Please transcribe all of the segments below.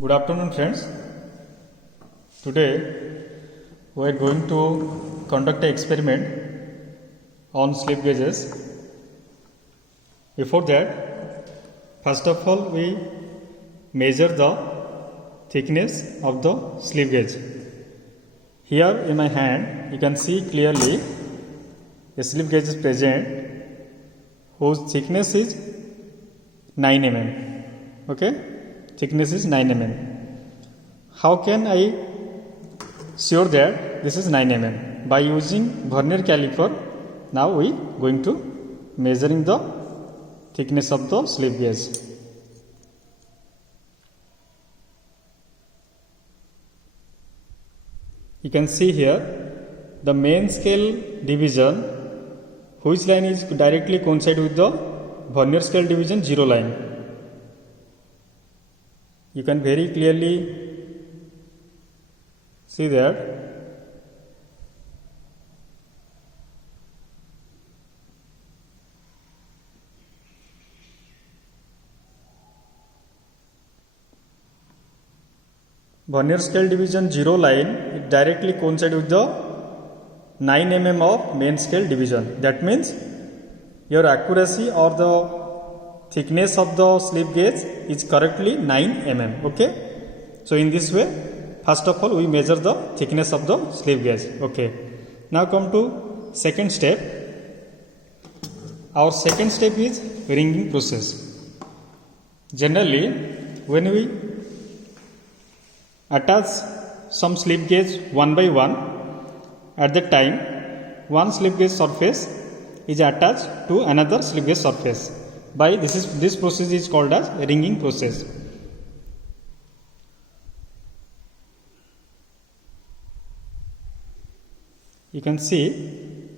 Good afternoon, friends. Today we are going to conduct an experiment on slip gauges. Before that, first of all, we measure the thickness of the slip gauge. Here in my hand, you can see clearly a slip gauge is present whose thickness is 9 mm. Okay, thickness is 9 mm. How can I sure that this is 9 mm? By using vernier caliper, now we going to measuring the thickness of the slip gauge. You can see here the main scale division, which line is directly coincide with the vernier scale division 0 line. You can very clearly see that vernier scale division 0 line it directly coincide with the 9 mm of main scale division. That means your accuracy or the thickness of the slip gauge is correctly 9 mm. Okay, so in this way, first of all we measure the thickness of the slip gauge. Okay, now come to second step. Our second step is ringing process. Generally, when we attach some slip gauge one by one, at that time one slip gauge surface is attached to another slip gauge surface. By this process is called as ringing process. You can see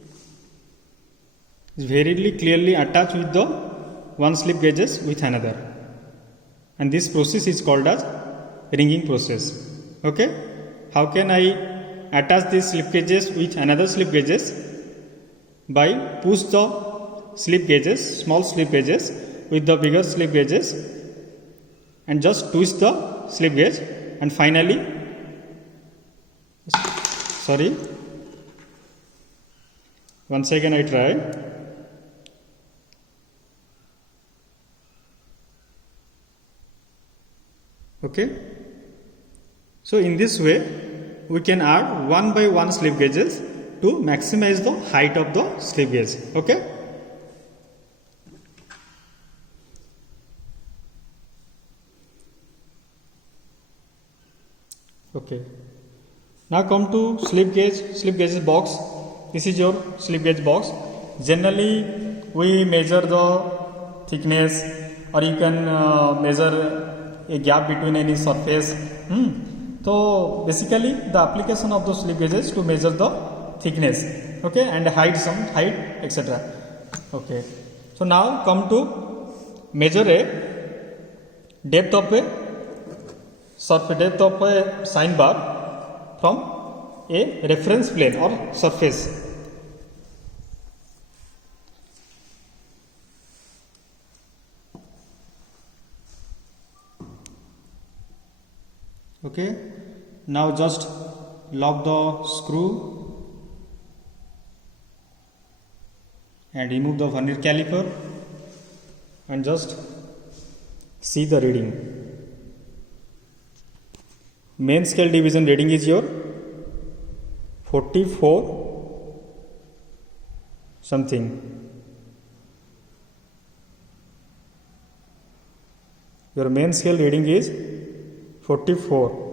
it's very clearly attached with the one slip gauges with another, and this process is called as ringing process. Okay, how can I attach these slip gauges with another slip gauges? By push the slip gauges, small slip gauges with the bigger slip gauges, and just twist the slip gauge, and finally, once again I try. Okay, so in this way we can add one by one slip gauges to maximize the height of the slip gauge. Okay, okay, now come to slip gauge box. This is your slip gauge box. Generally we measure the thickness, or you can measure a gap between any surface. So basically the application of those slip gauges to measure the thickness, okay, and height, etc. Okay, so now come to measure a depth of a sine bar from a reference plane or surface. Okay, now just lock the screw and remove the vernier caliper and just see the reading. Main scale division reading is your 44 something. Your main scale reading is 44.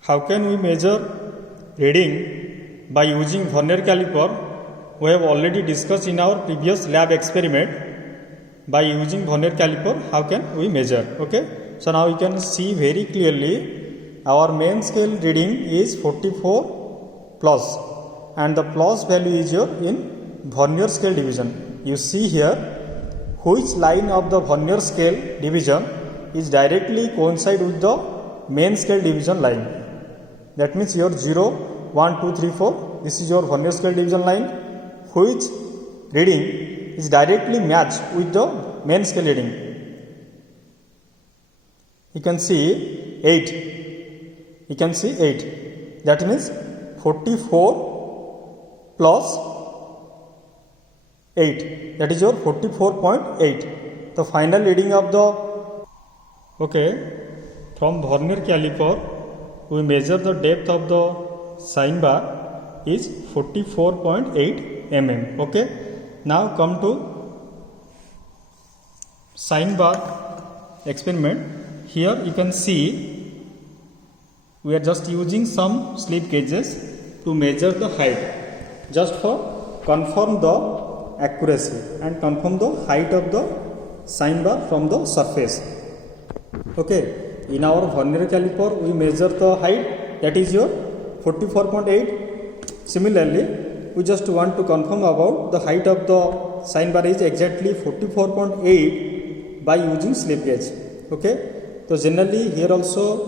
How can we measure reading by using vernier caliper? We have already discussed in our previous lab experiment. By using vernier caliper, how can we measure? Okay, so now you can see very clearly our main scale reading is 44 plus, and the plus value is your in vernier scale division. You see here which line of the vernier scale division is directly coincide with the main scale division line. That means your 0 1, 2, 3, 4. This is your vernier scale division line, which reading is directly matched with the main scale reading. You can see 8. You can see 8. That means 44 plus 8. That is your 44.8. The final reading of the from vernier caliper we measure the depth of the sign bar is 44.8 mm. Okay. Now come to sign bar experiment. Here you can see we are just using some slip gauges to measure the height, just for confirm the accuracy and confirm the height of the sign bar from the surface. Okay, in our vernier caliper we measure the height, that is your 44.8. Similarly, we just want to confirm about the height of the sign bar is exactly 44.8 by using slip gauge. Okay, so generally here also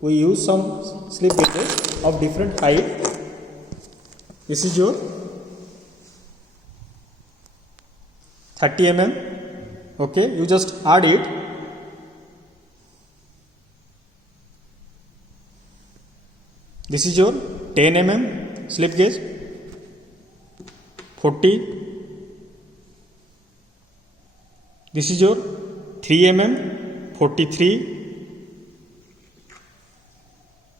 we use some slip gauges of different height. This is your 30 mm. Okay, you just add it. This is your 10 mm slip gauge, 40. This is your 3 mm, 43.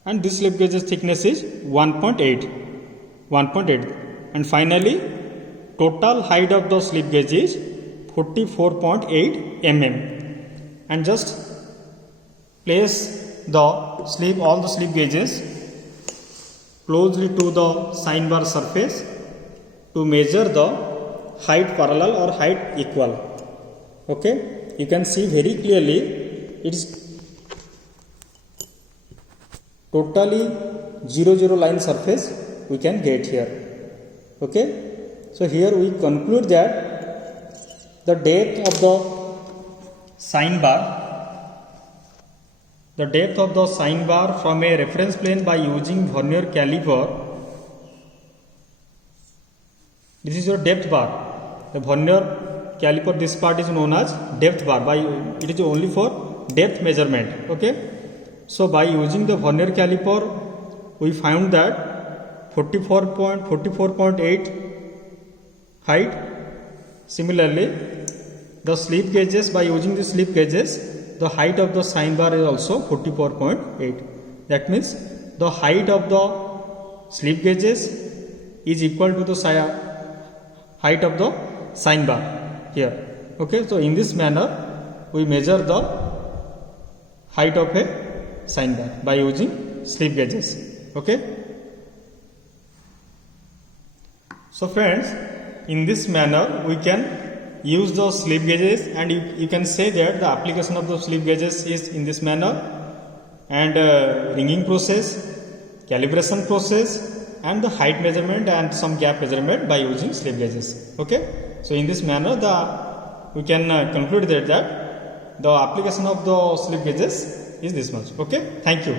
And this slip gauge's thickness is 1.8. And finally, total height of the slip gauge is 44.8 mm. And just place all the slip gauges closely to the sign bar surface to measure the height parallel or height equal. Okay, you can see very clearly it is totally 0 line surface we can get here. Okay, so here we conclude that the depth of the sign bar from a reference plane by using vernier caliper. This is your depth bar. The vernier caliper, this part is known as depth bar. It is only for depth measurement. Okay, so by using the vernier caliper we found that 44.8 height. Similarly, the slip gauges, by using the slip gauges, the height of the sign bar is also 44.8. That means the height of the slip gauges is equal to the height of the sign bar here. Okay, so in this manner we measure the height of a sign bar by using slip gauges. Okay, so friends, in this manner we can use the slip gauges, and you can say that the application of the slip gauges is in this manner, and ringing process, calibration process, and the height measurement and some gap measurement by using slip gauges. Okay, so in this manner we can conclude that the application of the slip gauges is this much. Okay, thank you.